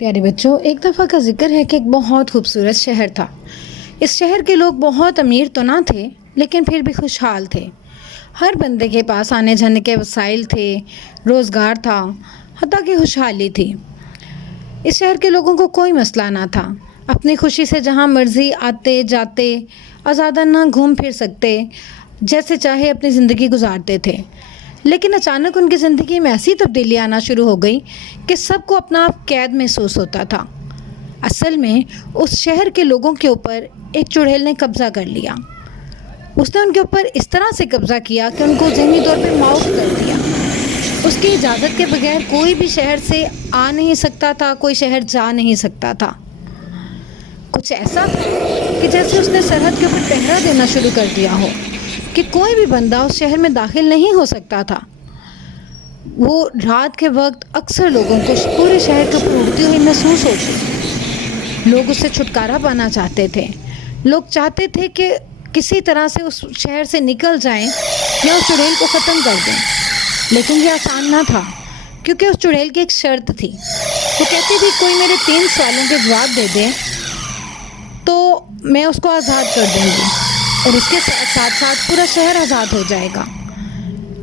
پیارے بچوں، ایک دفعہ کا ذکر ہے کہ ایک بہت خوبصورت شہر تھا۔ اس شہر کے لوگ بہت امیر تو نہ تھے، لیکن پھر بھی خوشحال تھے۔ ہر بندے کے پاس آنے جانے کے وسائل تھے، روزگار تھا، حتیٰ کہ خوشحالی تھی۔ اس شہر کے لوگوں کو کوئی مسئلہ نہ تھا، اپنی خوشی سے جہاں مرضی آتے جاتے، آزادانہ گھوم پھر سکتے، جیسے چاہے اپنی زندگی گزارتے تھے۔ لیکن اچانک ان کی زندگی میں ایسی تبدیلی آنا شروع ہو گئی کہ سب کو اپنا آپ قید محسوس ہوتا تھا۔ اصل میں اس شہر کے لوگوں کے اوپر ایک چڑیل نے قبضہ کر لیا۔ اس نے ان کے اوپر اس طرح سے قبضہ کیا کہ ان کو ذہنی طور پہ معاف کر دیا۔ اس کی اجازت کے بغیر کوئی بھی شہر سے آ نہیں سکتا تھا، کوئی شہر جا نہیں سکتا تھا۔ کچھ ایسا تھا کہ جیسے اس نے سرحد کے اوپر پہرا دینا شروع کر دیا ہو کہ کوئی بھی بندہ اس شہر میں داخل نہیں ہو سکتا تھا۔ وہ رات کے وقت اکثر لوگوں کو پورے شہر کے اوپر اڑتی ہوئی محسوس ہوتی۔ لوگ اس سے چھٹکارا پانا چاہتے تھے۔ لوگ چاہتے تھے کہ کسی طرح سے اس شہر سے نکل جائیں یا اس چڑیل کو ختم کر دیں، لیکن یہ آسان نہ تھا، کیونکہ اس چڑیل کی ایک شرط تھی۔ وہ کہتی تھی کوئی میرے 3 سوالوں کے جواب دے دے تو میں اس کو آزاد کر دوں گی، اور اس کے ساتھ ساتھ پورا شہر آزاد ہو جائے گا۔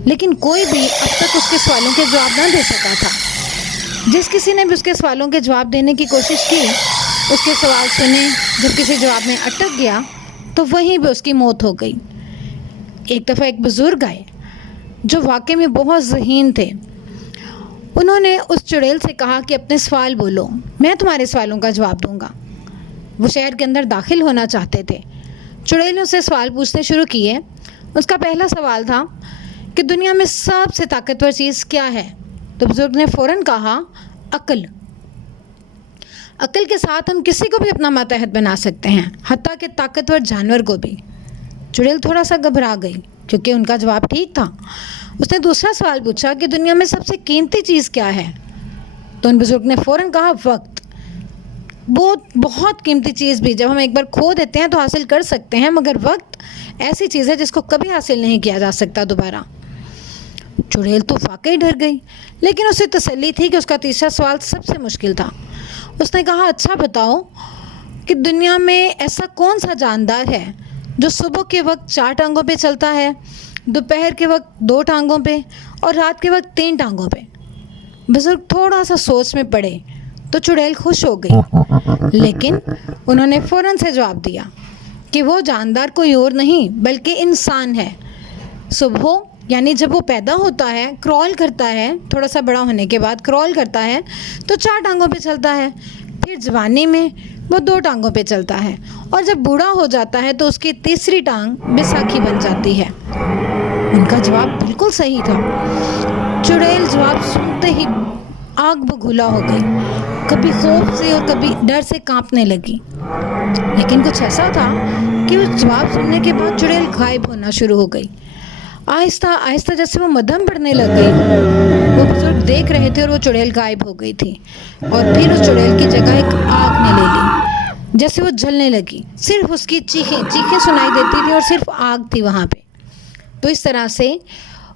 لیکن کوئی بھی اب تک اس کے سوالوں کے جواب نہ دے سکا تھا۔ جس کسی نے بھی اس کے سوالوں کے جواب دینے کی کوشش کی، اس کے سوال سنے، جب کسی جواب میں اٹک گیا تو وہیں بھی اس کی موت ہو گئی۔ ایک دفعہ ایک بزرگ آئے جو واقعی میں بہت ذہین تھے۔ انہوں نے اس چڑیل سے کہا کہ اپنے سوال بولو، میں تمہارے سوالوں کا جواب دوں گا۔ وہ شہر کے اندر داخل ہونا چاہتے تھے۔ چڑیل نے اسے سوال پوچھنے شروع کیے۔ اس کا پہلا سوال تھا کہ دنیا میں سب سے طاقتور چیز کیا ہے؟ تو بزرگ نے فوراً کہا، عقل۔ عقل کے ساتھ ہم کسی کو بھی اپنا ماتحت بنا سکتے ہیں، حتیٰ کہ طاقتور جانور کو بھی۔ چڑیل تھوڑا سا گھبرا گئی کیونکہ ان کا جواب ٹھیک تھا۔ اس نے دوسرا سوال پوچھا کہ دنیا میں سب سے قیمتی چیز کیا ہے؟ تو ان بزرگ نے فوراً کہا، وقت۔ بہت قیمتی چیز بھی جب ہم ایک بار کھو دیتے ہیں تو حاصل کر سکتے ہیں، مگر وقت ایسی چیز ہے جس کو کبھی حاصل نہیں کیا جا سکتا دوبارہ۔ چڑیل تو واقعی ڈر گئی، لیکن اسے تسلی تھی کہ اس کا تیسرا سوال سب سے مشکل تھا۔ اس نے کہا، اچھا بتاؤ کہ دنیا میں ایسا کون سا جاندار ہے جو صبح کے وقت 4 ٹانگوں پہ چلتا ہے، دوپہر کے وقت 2 ٹانگوں پہ اور رات کے وقت 3 ٹانگوں پہ؟ بزرگ تھوڑا سا سوچ میں پڑے تو چڑیل خوش ہو گئی، لیکن انہوں نے فوراً سے جواب دیا کہ وہ جاندار کوئی اور نہیں بلکہ انسان ہے۔ صبح یعنی جب وہ پیدا ہوتا ہے، کرال کرتا ہے، تھوڑا سا بڑا ہونے کے بعد کرال کرتا ہے تو 4 ٹانگوں پہ چلتا ہے، پھر جوانی میں وہ 2 ٹانگوں پہ چلتا ہے، اور جب بوڑھا ہو جاتا ہے تو اس کی تیسری ٹانگ بیساکھی بن جاتی ہے۔ ان کا جواب بالکل صحیح تھا۔ چڑیل جواب سنتے ہی آگ بگولا ہو گئی، کبھی خوف سے اور کبھی ڈر سے کانپنے لگی۔ لیکن کچھ ایسا تھا کہ اس جواب سننے کے بعد چڑیل غائب ہونا شروع ہو گئی۔ آہستہ آہستہ جیسے وہ مدھم پڑنے لگ گئی، وہ بزرگ دیکھ رہے تھے اور وہ چڑیل غائب ہو گئی تھی، اور پھر اس چڑیل کی جگہ ایک آگ نے لے لی، جیسے وہ جلنے لگی۔ صرف اس کی چیخیں سنائی دیتی تھی اور صرف آگ تھی وہاں پہ۔ تو اس طرح سے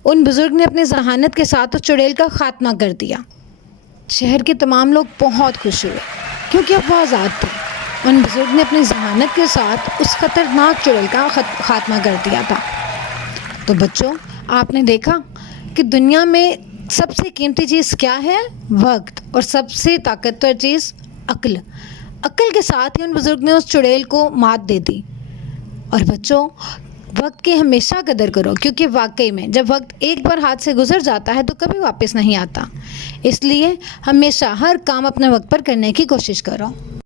ان بزرگ نے اپنی ذہانت کے ساتھ اس چڑیل کا خاتمہ کر دیا۔ شہر کے تمام لوگ بہت خوش ہوئے کیونکہ اب وہ آزاد تھے۔ ان بزرگ نے اپنی ذہانت کے ساتھ اس خطرناک چڑیل کا خاتمہ کر دیا تھا۔ تو بچوں، آپ نے دیکھا کہ دنیا میں سب سے قیمتی چیز کیا ہے؟ وقت، اور سب سے طاقتور چیز عقل۔ عقل کے ساتھ ہی ان بزرگ نے اس چڑیل کو مات دے دی۔ اور بچوں، وقت کی ہمیشہ قدر کرو، کیونکہ واقعی میں جب وقت ایک بار ہاتھ سے گزر جاتا ہے تو کبھی واپس نہیں آتا۔ اس لیے ہمیشہ ہر کام اپنے وقت پر کرنے کی کوشش کرو۔